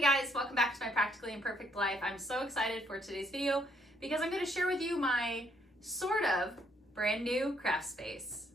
Hey guys, welcome back to my Practically Imperfect Life. I'm so excited for today's video because I'm going to share with you my sort of brand new craft space.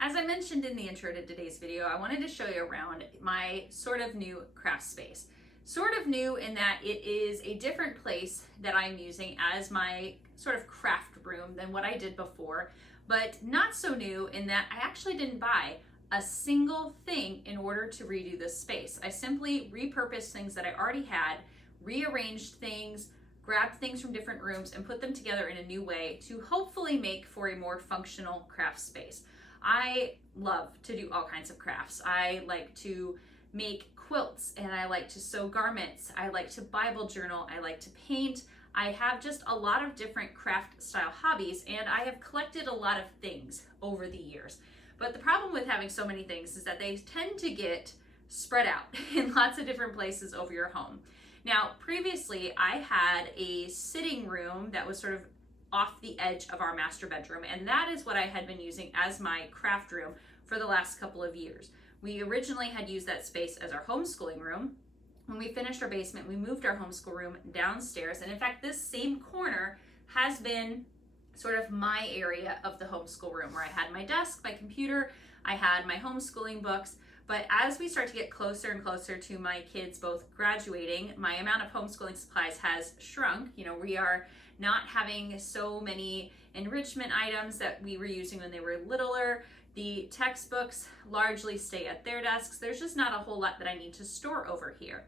As I mentioned in the intro to today's video, I wanted to show you around my sort of new craft space. Sort of new in that it is a different place that I'm using as my sort of craft room than what I did before, but not so new in that I actually didn't buy a single thing in order to redo this space. I simply repurposed things that I already had, rearranged things, grabbed things from different rooms and put them together in a new way to hopefully make for a more functional craft space. I love to do all kinds of crafts. I like to make quilts and I like to sew garments. I like to Bible journal. I like to paint. I have just a lot of different craft style hobbies and I have collected a lot of things over the years. But the problem with having so many things is that they tend to get spread out in lots of different places over your home. Now, previously I had a sitting room that was sort of off the edge of our master bedroom, and that is what I had been using as my craft room for the last couple of years. We originally had used that space as our homeschooling room. When we finished our basement, we moved our homeschool room downstairs, and in fact this same corner has been sort of my area of the homeschool room where I had my desk, my computer, I had my homeschooling books. But as we start to get closer and closer to my kids both graduating, my amount of homeschooling supplies has shrunk. You know, we are not having so many enrichment items that we were using when they were littler. The textbooks largely stay at their desks. There's just not a whole lot that I need to store over here.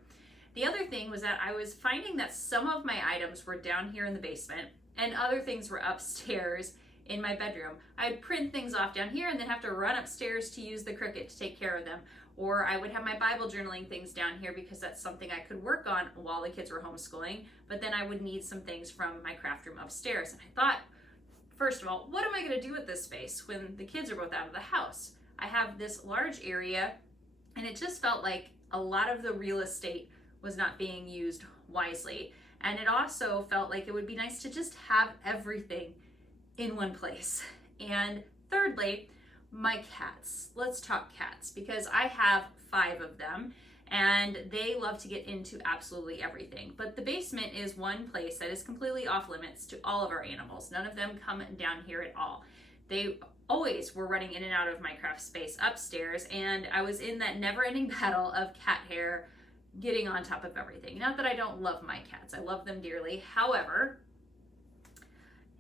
The other thing was that I was finding that some of my items were down here in the basement and other things were upstairs in my bedroom. I'd print things off down here and then have to run upstairs to use the Cricut to take care of them. Or I would have my Bible journaling things down here because that's something I could work on while the kids were homeschooling, but then I would need some things from my craft room upstairs. And I thought, first of all, what am I going to do with this space when the kids are both out of the house? I have this large area and it just felt like a lot of the real estate was not being used wisely. And it also felt like it would be nice to just have everything in one place. And thirdly, my cats. Let's talk cats because I have 5 of them and they love to get into absolutely everything. But the basement is one place that is completely off limits to all of our animals. None of them come down here at all. They always were running in and out of my craft space upstairs, and I was in that never-ending battle of cat hair getting on top of everything. Not that I don't love my cats. I love them dearly. However,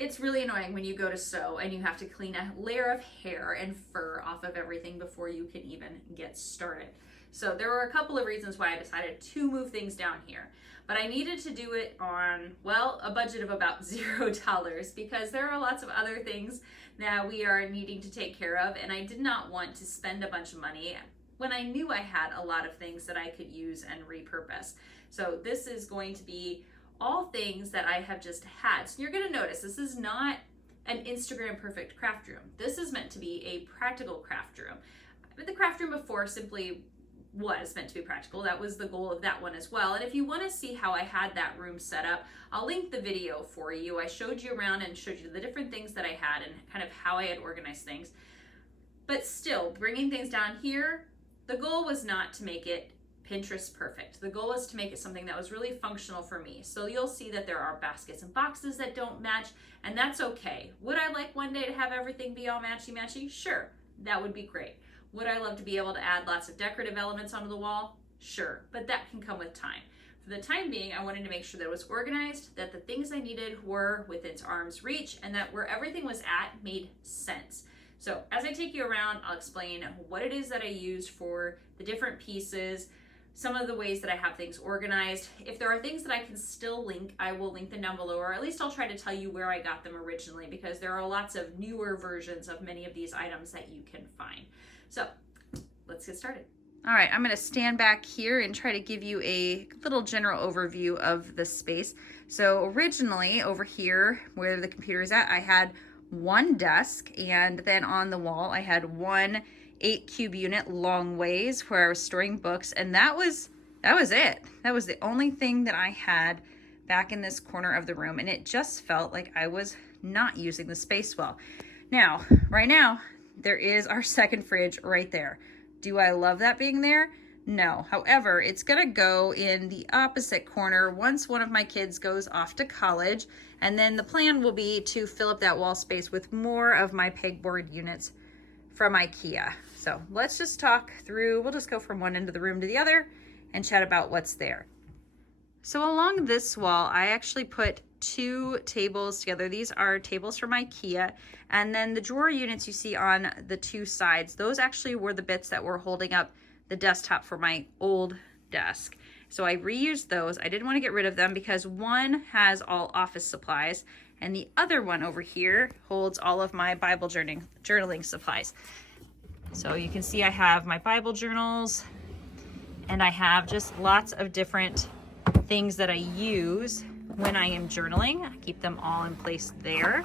it's really annoying when you go to sew and you have to clean a layer of hair and fur off of everything before you can even get started. So there were a couple of reasons why I decided to move things down here. But I needed to do it on, well, a budget of about $0 because there are lots of other things that we are needing to take care of, and I did not want to spend a bunch of money when I knew I had a lot of things that I could use and repurpose. So this is going to be all things that I have just had. So you're going to notice this is not an Instagram perfect craft room. This is meant to be a practical craft room. But the craft room before simply was meant to be practical. That was the goal of that one as well. And if you want to see how I had that room set up, I'll link the video for you. I showed you around and showed you the different things that I had and kind of how I had organized things. But still, bringing things down here, the goal was not to make it Pinterest perfect. The goal was to make it something that was really functional for me. So you'll see that there are baskets and boxes that don't match, and that's okay. Would I like one day to have everything be all matchy-matchy? Sure, that would be great. Would I love to be able to add lots of decorative elements onto the wall? Sure, but that can come with time. For the time being, I wanted to make sure that it was organized, that the things I needed were within arm's reach, and that where everything was at made sense. So as I take you around, I'll explain what it is that I use for the different pieces, some of the ways that I have things organized. If there are things that I can still link, I will link them down below, or at least I'll try to tell you where I got them originally because there are lots of newer versions of many of these items that you can find. So let's get started. All right, I'm going to stand back here and try to give you a little general overview of the space. So originally over here where the computer is at, I had one desk, and then on the wall I had one 8-cube unit long ways where I was storing books, and that was it. That was the only thing that I had back in this corner of the room, and it just felt like I was not using the space well. Now, right now, there is our second fridge right there. Do I love that being there? No. However, it's gonna go in the opposite corner once one of my kids goes off to college, and then the plan will be to fill up that wall space with more of my pegboard units from IKEA. So let's just talk through, we'll just go from one end of the room to the other and chat about what's there. So along this wall, I actually put 2 tables together. These are tables from IKEA. And then the drawer units you see on the 2 sides, those actually were the bits that were holding up the desktop for my old desk. So I reused those. I didn't want to get rid of them because one has all office supplies and the other one over here holds all of my Bible journaling supplies. So you can see I have my Bible journals and I have just lots of different things that I use when I am journaling. I keep them all in place there.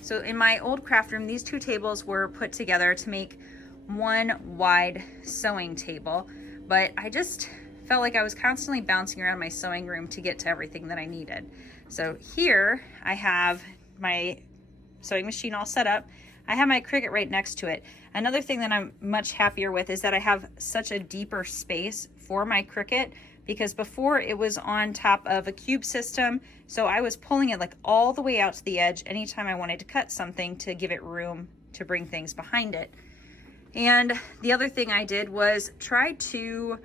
So in my old craft room, these 2 tables were put together to make one wide sewing table, but I just felt like I was constantly bouncing around my sewing room to get to everything that I needed. So here I have my sewing machine all set up. I have my Cricut right next to it. Another thing that I'm much happier with is that I have such a deeper space for my Cricut, because before it was on top of a cube system, so I was pulling it like all the way out to the edge anytime I wanted to cut something to give it room to bring things behind it. And the other thing I did was try to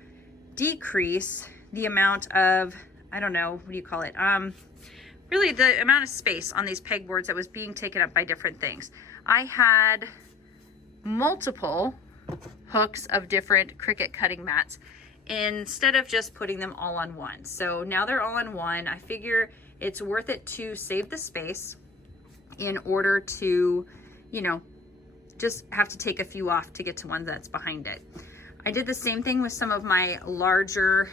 decrease the amount of, I don't know, what do you call it? Really the amount of space on these pegboards that was being taken up by different things. I had multiple hooks of different Cricut cutting mats instead of just putting them all on one. So now they're all on one. I figure it's worth it to save the space in order to, you know, just have to take a few off to get to one that's behind it. I did the same thing with some of my larger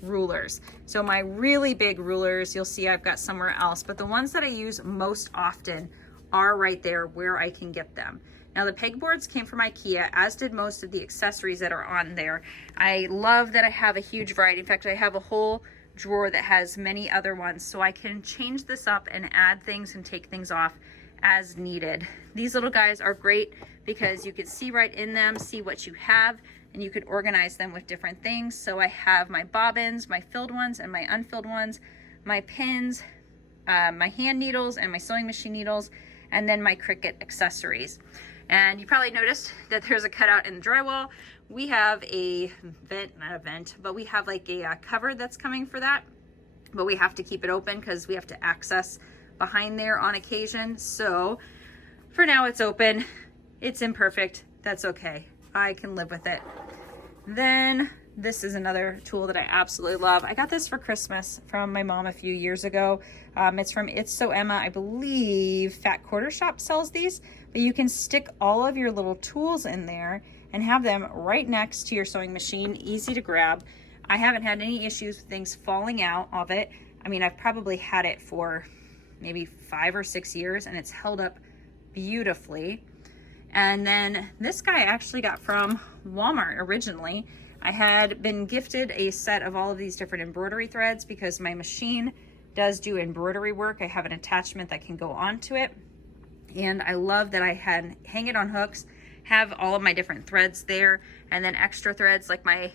rulers. So my really big rulers, you'll see I've got somewhere else, but the ones that I use most often are right there where I can get them. Now the pegboards came from IKEA, as did most of the accessories that are on there. I love that I have a huge variety. In fact, I have a whole drawer that has many other ones, so I can change this up and add things and take things off as needed. These little guys are great because you can see right in them, see what you have, and you could organize them with different things. So I have my bobbins, my filled ones and my unfilled ones, my pins, my hand needles and my sewing machine needles, and then my Cricut accessories. And you probably noticed that there's a cutout in the drywall. We have a vent, not a vent, but we have like a cover that's coming for that, but we have to keep it open because we have to access behind there on occasion. So for now it's open. It's imperfect. That's okay. I can live with it. Then this is another tool that I absolutely love. I got this for Christmas from my mom a few years ago. It's from It's So Emma. I believe Fat Quarter Shop sells these, but you can stick all of your little tools in there and have them right next to your sewing machine, easy to grab. I haven't had any issues with things falling out of it. I mean, I've probably had it for maybe 5 or 6 years and it's held up beautifully. And then this guy I actually got from Walmart originally. I had been gifted a set of all of these different embroidery threads because my machine does do embroidery work. I have an attachment that can go onto it. And I love that I had hang it on hooks, have all of my different threads there, and then extra threads like my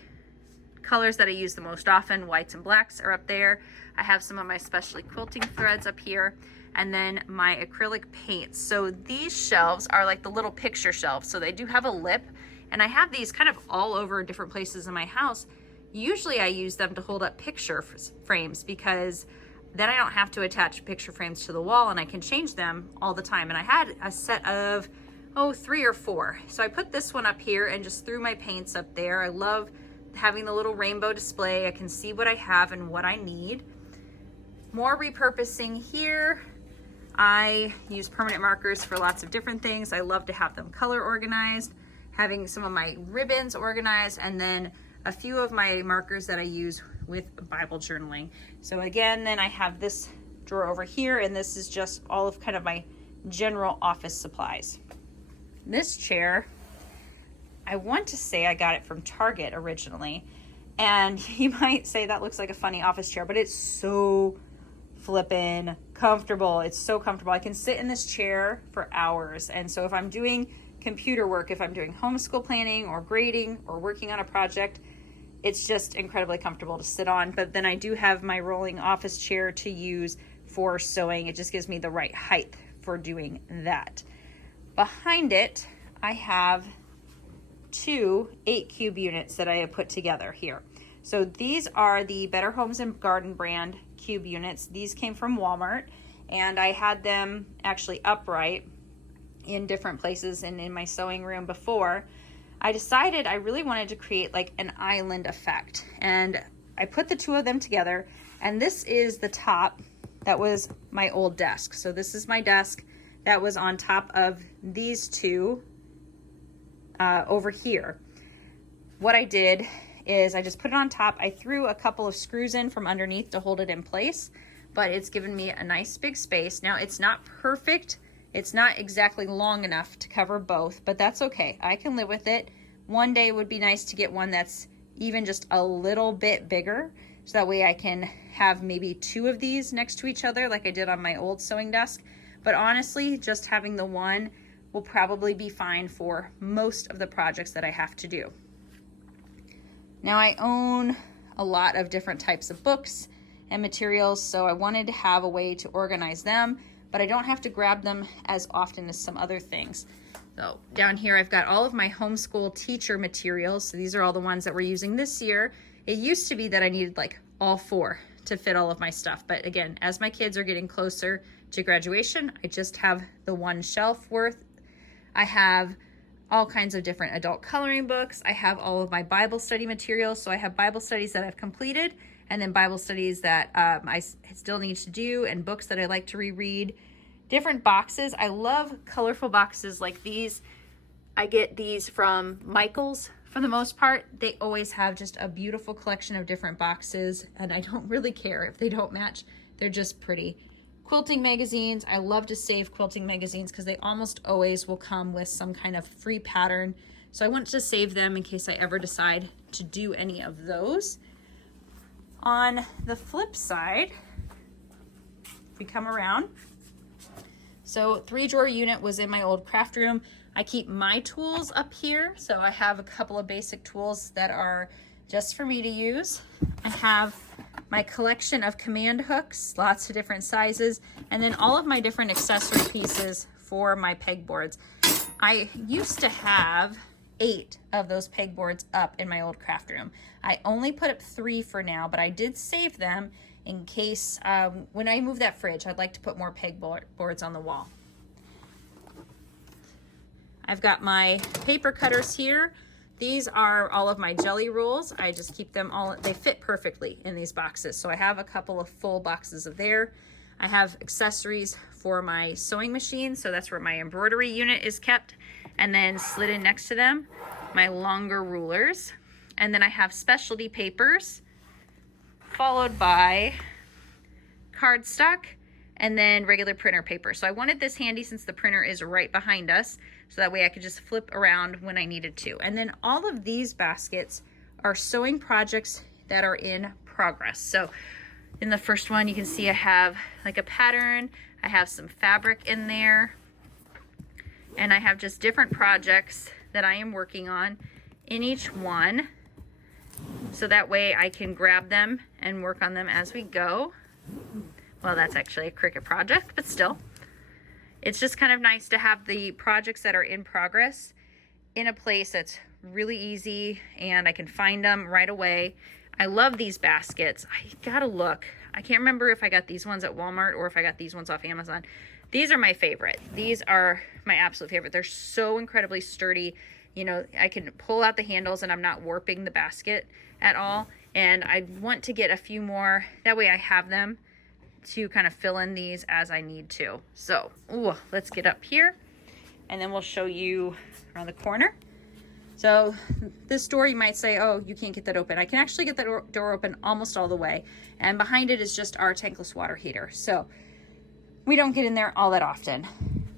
colors that I use the most often, whites and blacks, are up there. I have some of my specialty quilting threads up here, and then my acrylic paints. So these shelves are like the little picture shelves. So they do have a lip, and I have these kind of all over different places in my house. Usually I use them to hold up picture frames because then I don't have to attach picture frames to the wall and I can change them all the time. And I had a set of, 3 or 4. So I put this one up here and just threw my paints up there. I love having the little rainbow display. I can see what I have and what I need. More repurposing here. I use permanent markers for lots of different things. I love to have them color organized, having some of my ribbons organized, and then a few of my markers that I use with Bible journaling. So again, then I have this drawer over here, and this is just all of kind of my general office supplies. This chair, I want to say I got it from Target originally, and you might say that looks like a funny office chair, but it's so flippin' comfortable. It's so comfortable. I can sit in this chair for hours. And so if I'm doing computer work, if I'm doing homeschool planning or grading or working on a project, it's just incredibly comfortable to sit on. But then I do have my rolling office chair to use for sewing. It just gives me the right height for doing that. Behind it, I have two 8-cube units that I have put together here. So these are the Better Homes and Garden brand cube units. These came from Walmart, and I had them actually upright in different places and in my sewing room before. I decided I really wanted to create like an island effect, and I put the two of them together, and this is the top. That was my old desk. So this is my desk that was on top of these two over here. What I did is I just put it on top. I threw a couple of screws in from underneath to hold it in place, but it's given me a nice big space. Now it's not perfect. It's not exactly long enough to cover both, but that's okay. I can live with it. One day would be nice to get one that's even just a little bit bigger, so that way I can have maybe two of these next to each other like I did on my old sewing desk. But honestly, just having the one will probably be fine for most of the projects that I have to do. Now I own a lot of different types of books and materials, so I wanted to have a way to organize them, but I don't have to grab them as often as some other things. So down here I've got all of my homeschool teacher materials. So these are all the ones that we're using this year. It used to be that I needed like all 4 to fit all of my stuff, but again, as my kids are getting closer to graduation, I just have the one shelf worth. I have all kinds of different adult coloring books. I have all of my Bible study materials. So I have Bible studies that I've completed, and then Bible studies that I still need to do, and books that I like to reread. Different boxes. I love colorful boxes like these. I get these from Michael's for the most part. They always have just a beautiful collection of different boxes, and I don't really care if they don't match. They're just pretty. Quilting magazines. I love to save quilting magazines because they almost always will come with some kind of free pattern. So I want to save them in case I ever decide to do any of those. On the flip side, if we come around, so 3-drawer unit was in my old craft room. I keep my tools up here. So I have a couple of basic tools that are just for me to use. I have my collection of command hooks, lots of different sizes, and then all of my different accessory pieces for my pegboards. I used to have 8 of those pegboards up in my old craft room. I only put up 3 for now, but I did save them in case when I move that fridge, I'd like to put more pegboards on the wall. I've got my paper cutters here. These are all of my jelly rolls. I just keep them all, they fit perfectly in these boxes. So I have a couple of full boxes of there. I have accessories for my sewing machine. So that's where my embroidery unit is kept. And then slid in next to them, my longer rulers. And then I have specialty papers, followed by cardstock, and then regular printer paper. So I wanted this handy since the printer is right behind us, so that way I could just flip around when I needed to. And then all of these baskets are sewing projects that are in progress. So in the first one, you can see I have like a pattern, I have some fabric in there, and I have just different projects that I am working on in each one. So that way I can grab them and work on them as we go. Well, that's actually a Cricut project, but still. It's just kind of nice to have the projects that are in progress in a place that's really easy and I can find them right away. I love these baskets. I gotta look. I can't remember if I got these ones at Walmart or if I got these ones off Amazon. These are my favorite. These are my absolute favorite. They're so incredibly sturdy. You know, I can pull out the handles and I'm not warping the basket at all. And I want to get a few more. That way I have them to kind of fill in these as I need to. So, let's get up here and then we'll show you around the corner. So this door, you might say, oh, you can't get that open. I can actually get that door open almost all the way. And behind it is just our tankless water heater. So we don't get in there all that often.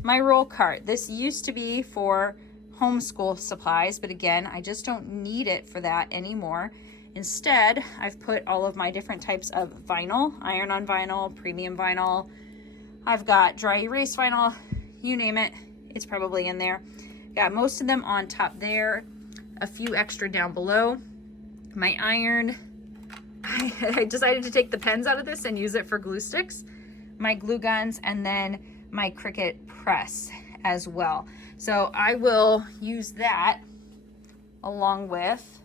My roll cart, this used to be for homeschool supplies, but again, I just don't need it for that anymore. Instead, I've put all of my different types of vinyl, iron-on vinyl, premium vinyl, I've got dry erase vinyl, you name it, it's probably in there. Got most of them on top there, a few extra down below. My iron, I decided to take the pens out of this and use it for glue sticks. My glue guns, and then my Cricut press as well. So I will use that along with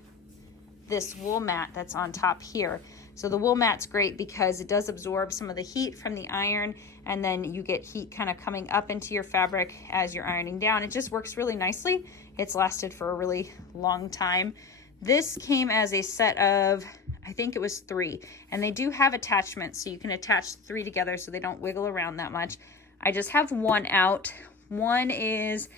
this wool mat that's on top here. So the wool mat's great because it does absorb some of the heat from the iron, and then you get heat kind of coming up into your fabric as you're ironing down. It just works really nicely. It's lasted for a really long time. This came as a set of, I think it was 3, and they do have attachments, so you can attach 3 together so they don't wiggle around that much. I just have 1 out. 1 is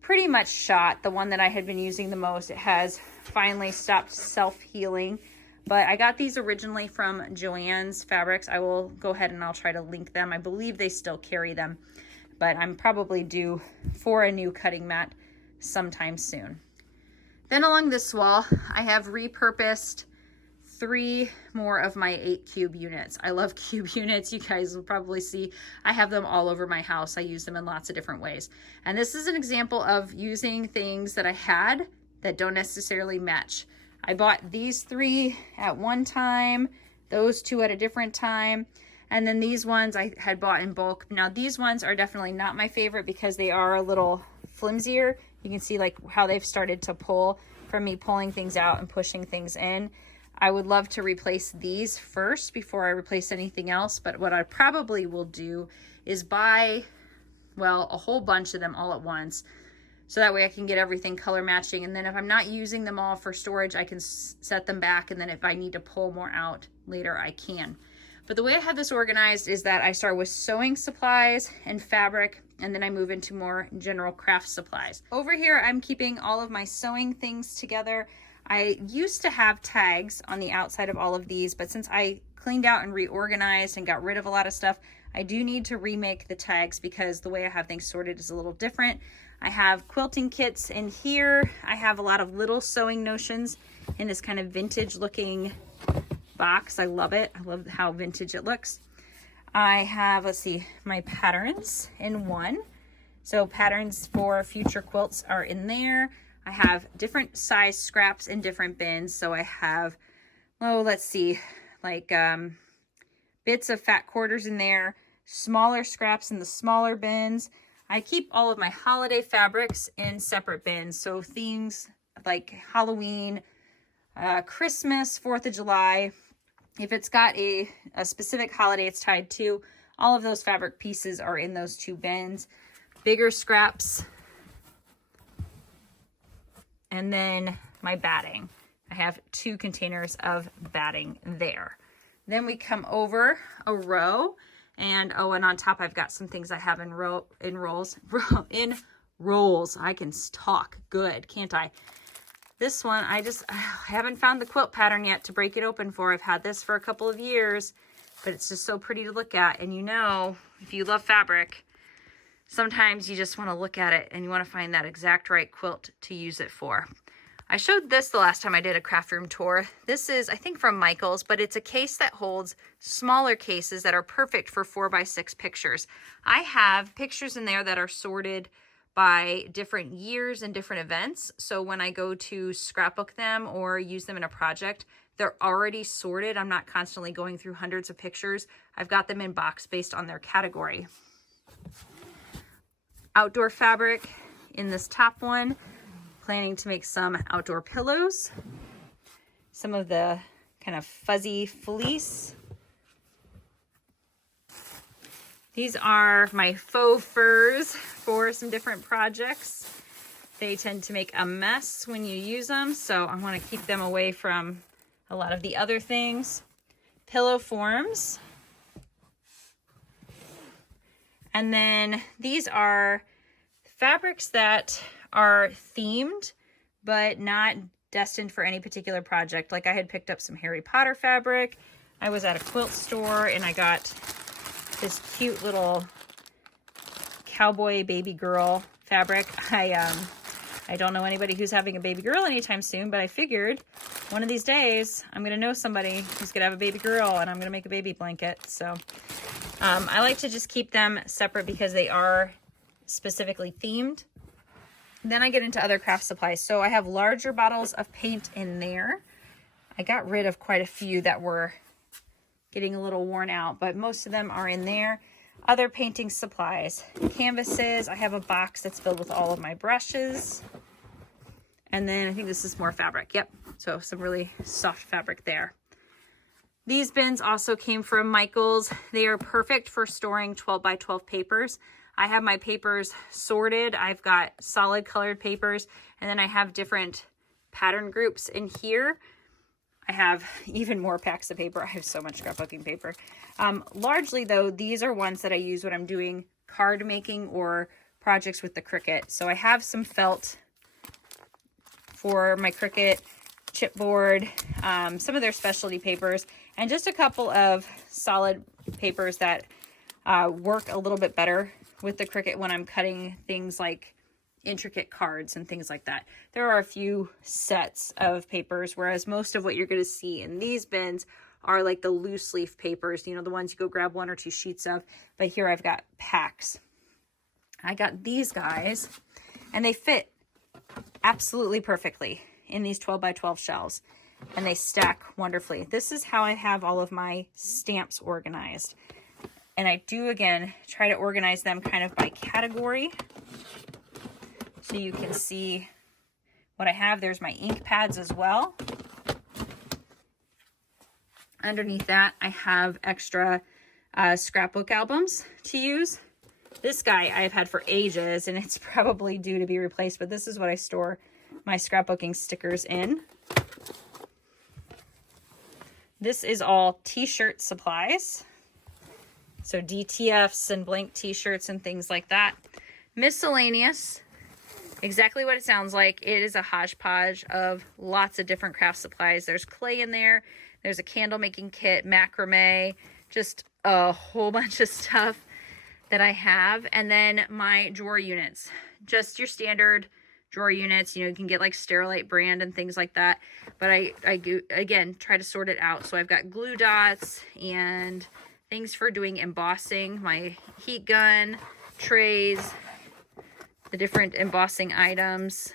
pretty much shot, the one that I had been using the most. It has finally stopped self-healing, but I got these originally from Joann's Fabrics. I will go ahead and I'll try to link them. I believe they still carry them, but I'm probably due for a new cutting mat sometime soon. Then along this wall, I have repurposed 3 more of my 8 cube units. I love cube units. You guys will probably see I have them all over my house. I use them in lots of different ways. And this is an example of using things that I had that don't necessarily match. I bought these 3 at one time, those 2 at a different time, and then these ones I had bought in bulk. Now these ones are definitely not my favorite because they are a little flimsier. You can see like how they've started to pull from me pulling things out and pushing things in. I would love to replace these first before I replace anything else, but what I probably will do is buy, well, a whole bunch of them all at once, so that way I can get everything color matching, and then if I'm not using them all for storage, I can set them back, and then if I need to pull more out later, I can. But the way I have this organized is that I start with sewing supplies and fabric, and then I move into more general craft supplies. Over here, I'm keeping all of my sewing things together. I used to have tags on the outside of all of these, but since I cleaned out and reorganized and got rid of a lot of stuff, I do need to remake the tags because the way I have things sorted is a little different. I have quilting kits in here. I have a lot of little sewing notions in this kind of vintage looking box. I love it. I love how vintage it looks. I have, let's see, my patterns in one. So patterns for future quilts are in there. I have different size scraps in different bins. So I have, oh, let's see, like bits of fat quarters in there, smaller scraps in the smaller bins. I keep all of my holiday fabrics in separate bins. So things like Halloween, Christmas, 4th of July. If it's got a specific holiday it's tied to, all of those fabric pieces are in those 2 bins. Bigger scraps. And then my batting. I have 2 containers of batting there. Then we come over a row, and oh, and on top I've got some things I have in rolls. I can talk good, can't I? This one, I haven't found the quilt pattern yet to break it open for. I've had this for a couple of years, but it's just so pretty to look at. And you know, if you love fabric, sometimes you just want to look at it and you want to find that exact right quilt to use it for. I showed this the last time I did a craft room tour. This is, I think, from Michael's, but it's a case that holds smaller cases that are perfect for 4x6 pictures. I have pictures in there that are sorted by different years and different events. So when I go to scrapbook them or use them in a project, they're already sorted. I'm not constantly going through hundreds of pictures. I've got them in box based on their category. Outdoor fabric in this top one. Planning to make some outdoor pillows. Some of the kind of fuzzy fleece. These are my faux furs for some different projects. They tend to make a mess when you use them, so I want to keep them away from a lot of the other things. Pillow forms. And then these are fabrics that are themed, but not destined for any particular project. Like I had picked up some Harry Potter fabric. I was at a quilt store and I got this cute little cowboy baby girl fabric. I don't know anybody who's having a baby girl anytime soon, but I figured one of these days I'm gonna know somebody who's gonna have a baby girl and I'm gonna make a baby blanket. So I like to just keep them separate because they are specifically themed. Then I get into other craft supplies. So I have larger bottles of paint in there. I got rid of quite a few that were getting a little worn out, but most of them are in there. Other painting supplies, canvases. I have a box that's filled with all of my brushes. And then I think this is more fabric. Yep. So some really soft fabric there. These bins also came from Michael's. They are perfect for storing 12 by 12 papers. I have my papers sorted. I've got solid colored papers, and then I have different pattern groups in here. I have even more packs of paper. I have so much scrapbooking paper. Largely though, these are ones that I use when I'm doing card making or projects with the Cricut. So I have some felt for my Cricut chipboard, some of their specialty papers, and just a couple of solid papers that work a little bit better with the Cricut when I'm cutting things like intricate cards and things like that. There are a few sets of papers, whereas most of what you're going to see in these bins are like the loose leaf papers, you know, the ones you go grab 1 or 2 sheets of. But here I've got packs. I got these guys, and they fit absolutely perfectly in these 12 by 12 shelves, and they stack wonderfully. This is how I have all of my stamps organized. And I do, again, try to organize them kind of by category. So you can see what I have. There's my ink pads as well. Underneath that, I have extra scrapbook albums to use. This guy I've had for ages, and it's probably due to be replaced, but this is what I store my scrapbooking stickers in. This is all t-shirt supplies. So DTFs and blank t-shirts and things like that. Miscellaneous, exactly what it sounds like. It is a hodgepodge of lots of different craft supplies. There's clay in there. There's a candle making kit, macrame, just a whole bunch of stuff that I have. And then my drawer units, just your standard drawer units. You know, you can get like Sterilite brand and things like that. But I do, again, try to sort it out. So I've got glue dots and things for doing embossing, my heat gun, trays, the different embossing items.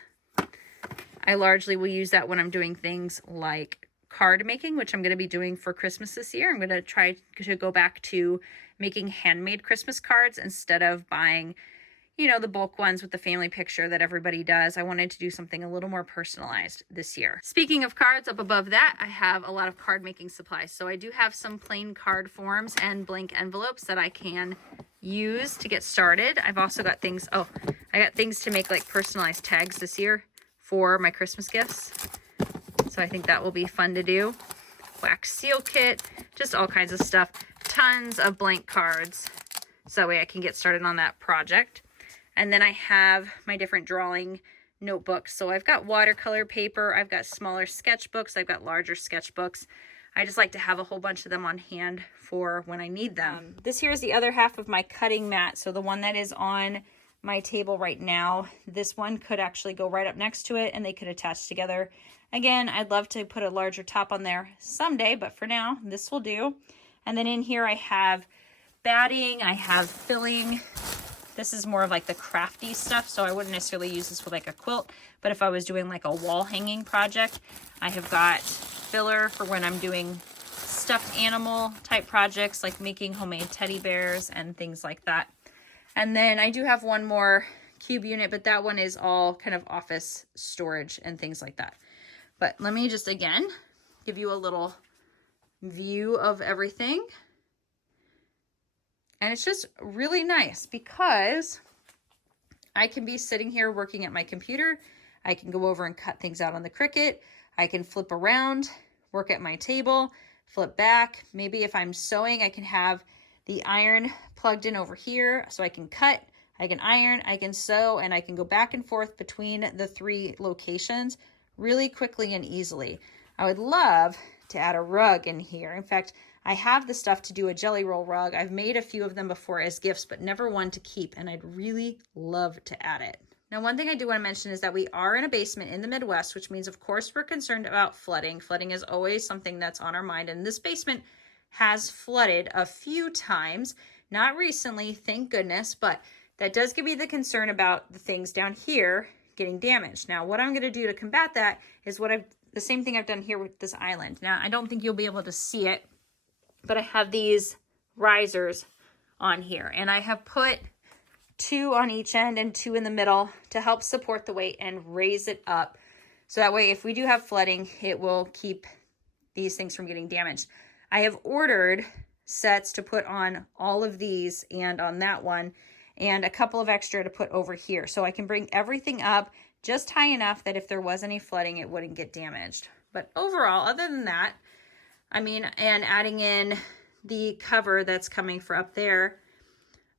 I largely will use that when I'm doing things like card making, which I'm going to be doing for Christmas this year. I'm going to try to go back to making handmade Christmas cards instead of buying, you know, the bulk ones with the family picture that everybody does. I wanted to do something a little more personalized this year. Speaking of cards, up above that, I have a lot of card making supplies. So I do have some plain card forms and blank envelopes that I can use to get started. I've also got things, I got things to make like personalized tags this year for my Christmas gifts. So I think that will be fun to do. Wax seal kit, just all kinds of stuff. Tons of blank cards. So that way I can get started on that project. And then I have my different drawing notebooks. So I've got watercolor paper, I've got smaller sketchbooks, I've got larger sketchbooks. I just like to have a whole bunch of them on hand for when I need them. This here is the other half of my cutting mat. So the one that is on my table right now, this one could actually go right up next to it and they could attach together. Again, I'd love to put a larger top on there someday, but for now, this will do. And then in here I have batting, I have filling. This is more of like the crafty stuff, so I wouldn't necessarily use this with like a quilt, but if I was doing like a wall hanging project, I have got filler for when I'm doing stuffed animal type projects, like making homemade teddy bears and things like that. And then I do have one more cube unit, but that one is all kind of office storage and things like that. But let me just, again, give you a little view of everything. And it's just really nice because I can be sitting here working at my computer. I can go over and cut things out on the Cricut. I can flip around, work at my table, flip back. Maybe if I'm sewing, I can have the iron plugged in over here so I can cut, I can iron, I can sew, and I can go back and forth between the 3 locations really quickly and easily. I would love to add a rug in here. In fact, I have the stuff to do a jelly roll rug. I've made a few of them before as gifts, but never one to keep, and I'd really love to add it. Now, one thing I do want to mention is that we are in a basement in the Midwest, which means, of course, we're concerned about flooding. Flooding is always something that's on our mind, and this basement has flooded a few times. Not recently, thank goodness, but that does give me the concern about the things down here getting damaged. Now, what I'm going to do to combat that is the same thing I've done here with this island. Now, I don't think you'll be able to see it, but I have these risers on here, and I have put 2 on each end and 2 in the middle to help support the weight and raise it up. So that way, if we do have flooding, it will keep these things from getting damaged. I have ordered sets to put on all of these and on that one, and a couple of extra to put over here. So I can bring everything up just high enough that if there was any flooding, it wouldn't get damaged. But overall, other than that, I mean, and adding in the cover that's coming for up there,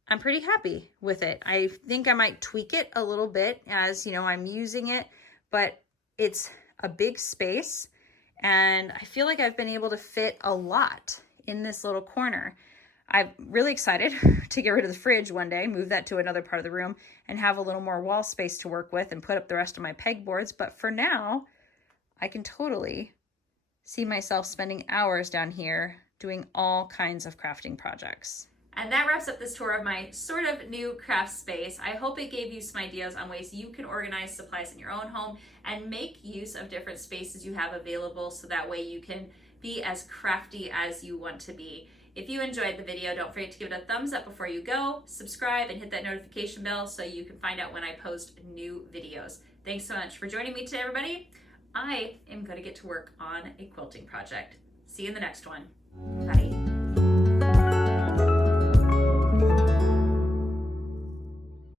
I'm pretty happy with it. I think I might tweak it a little bit as, you know, I'm using it, but it's a big space and I feel like I've been able to fit a lot in this little corner. I'm really excited to get rid of the fridge one day, move that to another part of the room, and have a little more wall space to work with and put up the rest of my pegboards. But for now, I can totally see myself spending hours down here doing all kinds of crafting projects. And that wraps up this tour of my sort of new craft space. I hope it gave you some ideas on ways you can organize supplies in your own home and make use of different spaces you have available so that way you can be as crafty as you want to be. If you enjoyed the video, don't forget to give it a thumbs up before you go, subscribe, and hit that notification bell so you can find out when I post new videos. Thanks so much for joining me today, everybody. I am going to get to work on a quilting project. See you in the next one. Bye.